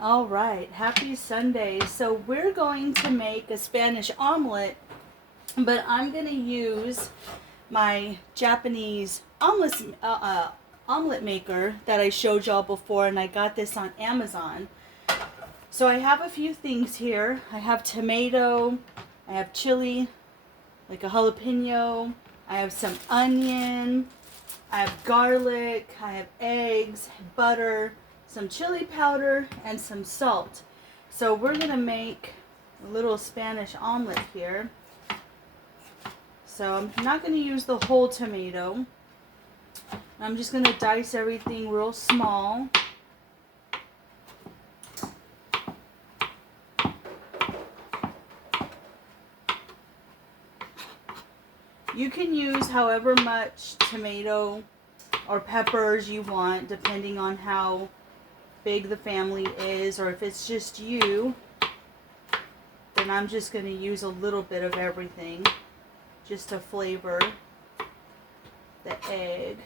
All right, happy Sunday. So we're going to make a Spanish omelet, but I'm going to use my Japanese omelet maker that I showed y'all before, and I got this on Amazon. So I have a few things here. I have tomato, I have chili, like a jalapeno, I have some onion, I have garlic, I have eggs, butter, some chili powder, and some salt. So we're gonna make a little Spanish omelet here. So I'm not gonna use the whole tomato. I'm just gonna dice everything real small. You can use however much tomato or peppers you want, depending on how big the family is, or if it's just you, then I'm just going to use a little bit of everything just to flavor the egg.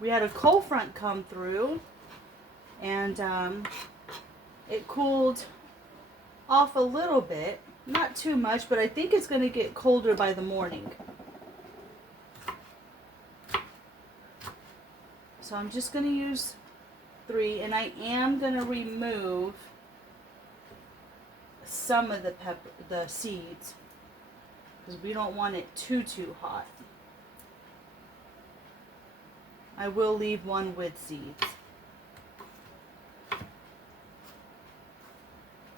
We had a cold front come through, and it cooled off a little bit, not too much, but I think it's going to get colder by the morning. So I'm just going to use 3, and I am going to remove some of the seeds, because we don't want it too hot. I will leave one with seeds,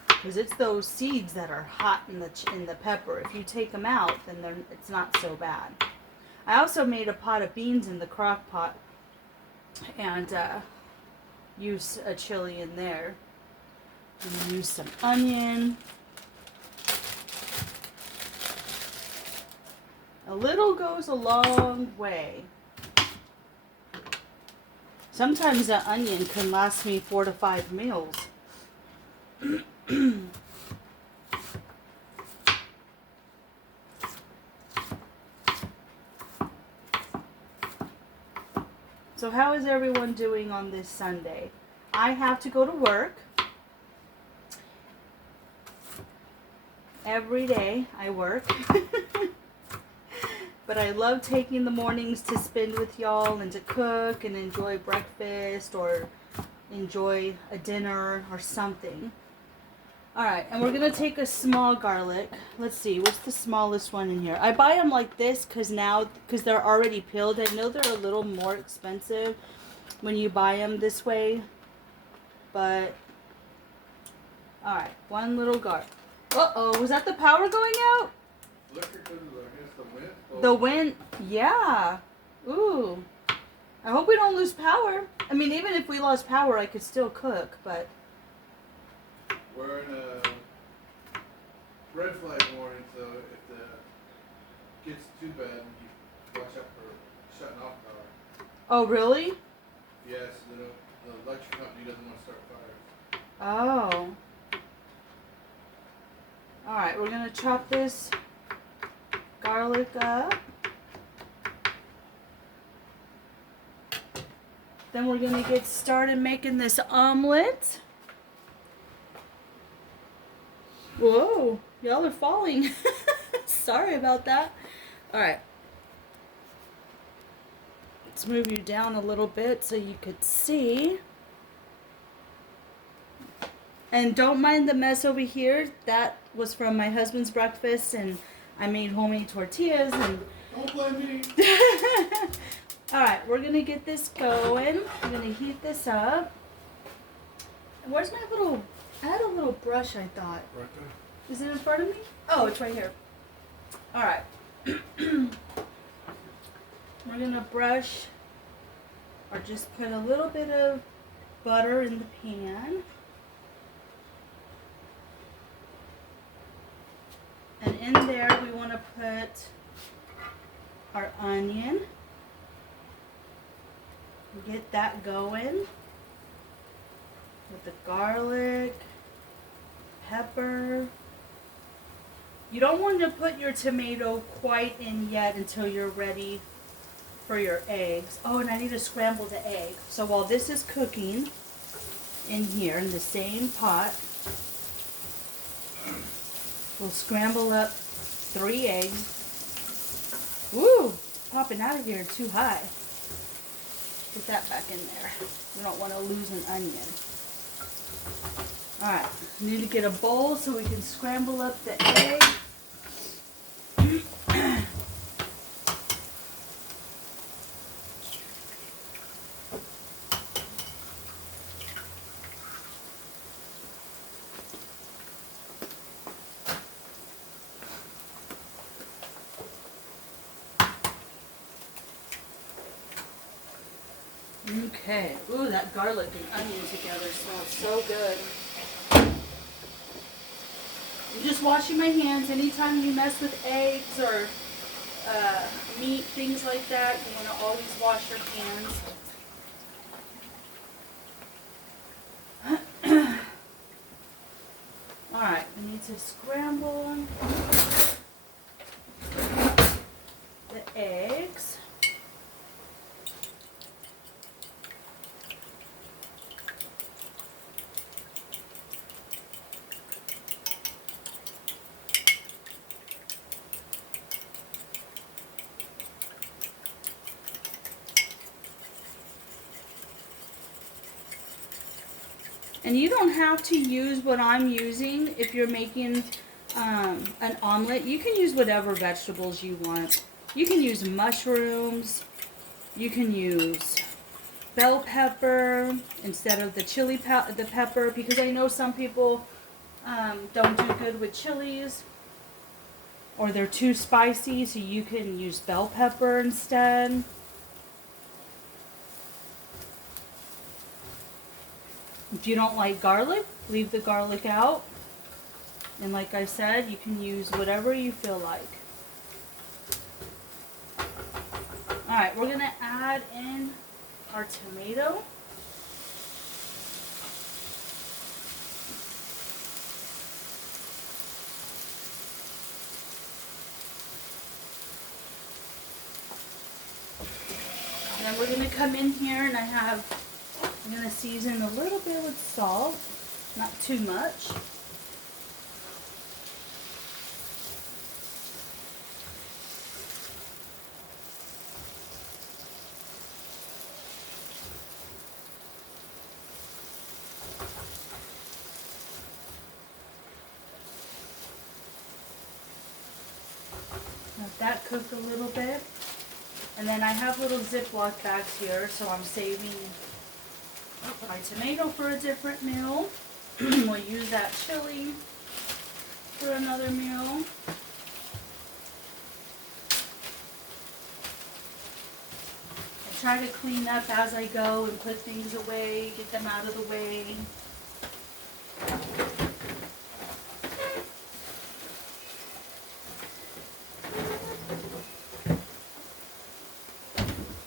because it's those seeds that are hot in the pepper. If you take them out, then it's not so bad. I also made a pot of beans in the crock pot, and use a chili in there. And use some onion. A little goes a long way. Sometimes an onion can last me 4 to 5 meals. So how is everyone doing on this Sunday? I have to go to work. Every day I work. But I love taking the mornings to spend with y'all and to cook and enjoy breakfast or enjoy a dinner or something. Alright, and we're going to take a small garlic. Let's see, what's the smallest one in here? I buy them like this because they're already peeled. I know they're a little more expensive when you buy them this way. But, alright, one little garlic. Uh-oh, was that the power going out? Electric, I guess the wind? The wind, yeah. Ooh. I hope we don't lose power. I mean, even if we lost power, I could still cook, but... We're in a red flag warning, so if it gets too bad, you watch out for shutting off power. Oh, really? Yes, the electric company doesn't want to start fires. Oh. Alright, we're going to chop this garlic up. Then we're going to get started making this omelet. Whoa, y'all are falling. Sorry about that. Alright. Let's move you down a little bit so you could see. And don't mind the mess over here. That was from my husband's breakfast, and I made homemade tortillas. And Don't blame me. Alright, we're going to get this going. I'm going to heat this up. Where's my little... I had a little brush, I thought. Right there. Is it in front of me? Oh, it's right here. Alright. We're going to brush, or just put a little bit of butter in the pan. And in there we want to put our onion. Get that going with the garlic, pepper. You don't want to put your tomato quite in yet until you're ready for your eggs. Oh, and I need to scramble the egg. So while this is cooking in here in the same pot, we'll scramble up 3 eggs. Woo! It's popping out of here too high. Put that back in there. We don't want to lose an onion. Alright, we need to get a bowl so we can scramble up the egg. Okay. Ooh, that garlic and onion together smells so good. I'm just washing my hands. Anytime you mess with eggs or meat, things like that, you want to always wash your hands. Alright, we need to scramble the eggs. And you don't have to use what I'm using if you're making an omelet. You can use whatever vegetables you want. You can use mushrooms. You can use bell pepper instead of the the pepper, because I know some people don't do good with chilies or they're too spicy, so you can use bell pepper instead. If you don't like garlic, leave the garlic out. And like I said, you can use whatever you feel like. Alright, we're going to add in our tomato. And then we're going to come in here and I'm going to season a little bit with salt, not too much. Let that cook a little bit. And then I have little Ziploc bags here, so I'm saving my tomato for a different meal. We'll use that chili for another meal. I try to clean up as I go and put things away, get them out of the way.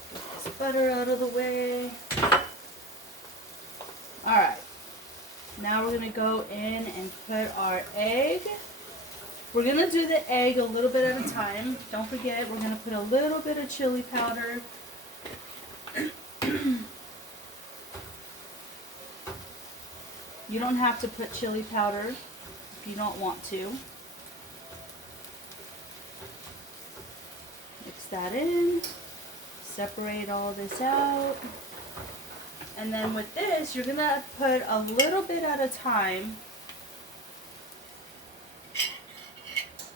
Get this butter out of the way. Alright, now we're going to go in and put our egg. We're going to do the egg a little bit at a time. Don't forget, we're going to put a little bit of chili powder. You don't have to put chili powder if you don't want to. Mix that in. Separate all this out. And then with this, you're going to put a little bit at a time.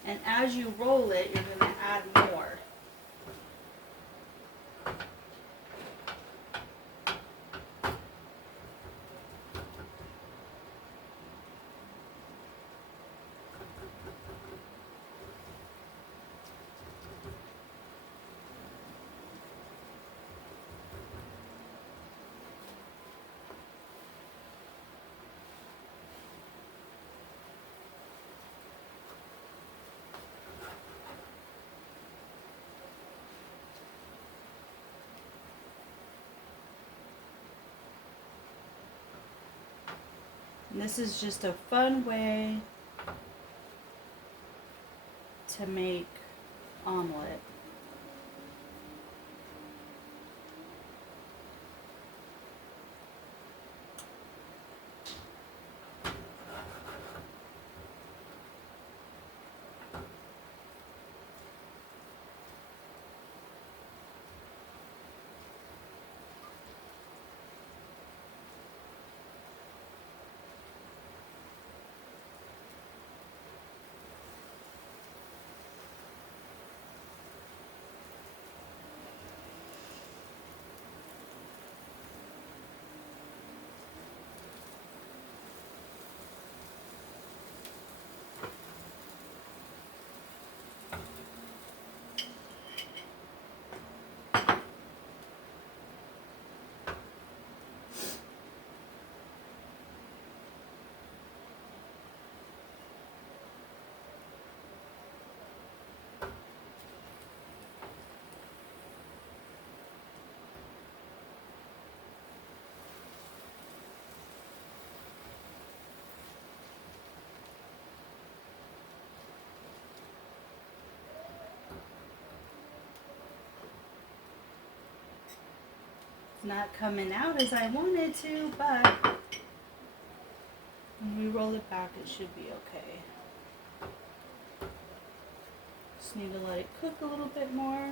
And as you roll it, you're going to add more. And this is just a fun way to make omelet. It's not coming out as I wanted to, but when we roll it back, it should be okay. Just need to let it cook a little bit more.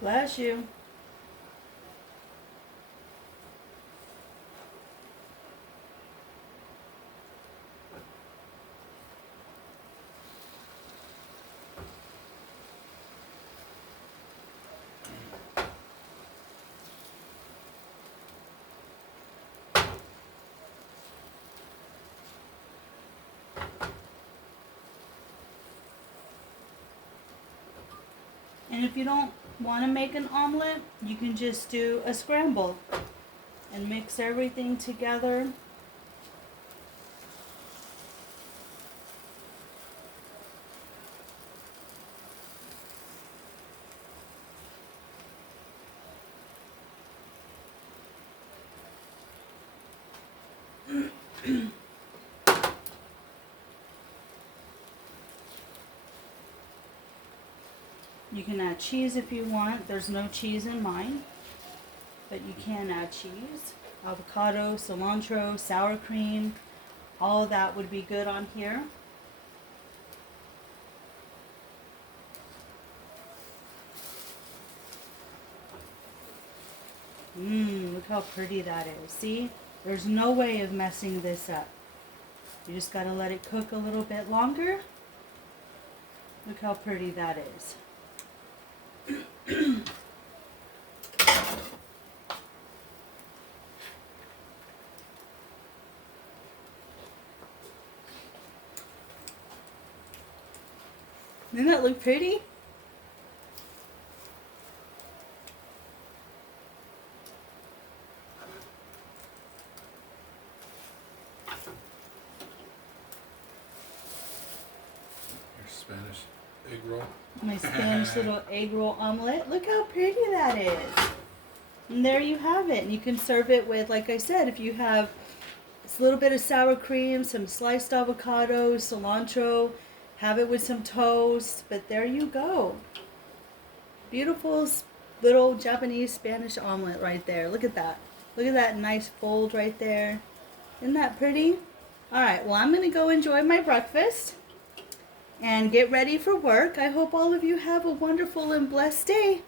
Bless you. And if you don't want to make an omelet, you can just do a scramble and mix everything together. You can add cheese if you want. There's no cheese in mine, but you can add cheese. Avocado, cilantro, sour cream, all of that would be good on here. Look how pretty that is. See? There's no way of messing this up. You just gotta let it cook a little bit longer. Look how pretty that is. Doesn't that look pretty? Your Spanish egg roll. My Spanish little egg roll omelet. Look how pretty that is. And there you have it. And you can serve it with, like I said, if you have a little bit of sour cream, some sliced avocado, cilantro, have it with some toast. But there you go. Beautiful little Japanese Spanish omelet right there. Look at that. Look at that nice fold right there. Isn't that pretty? All right, well, I'm going to go enjoy my breakfast and get ready for work. I hope all of you have a wonderful and blessed day.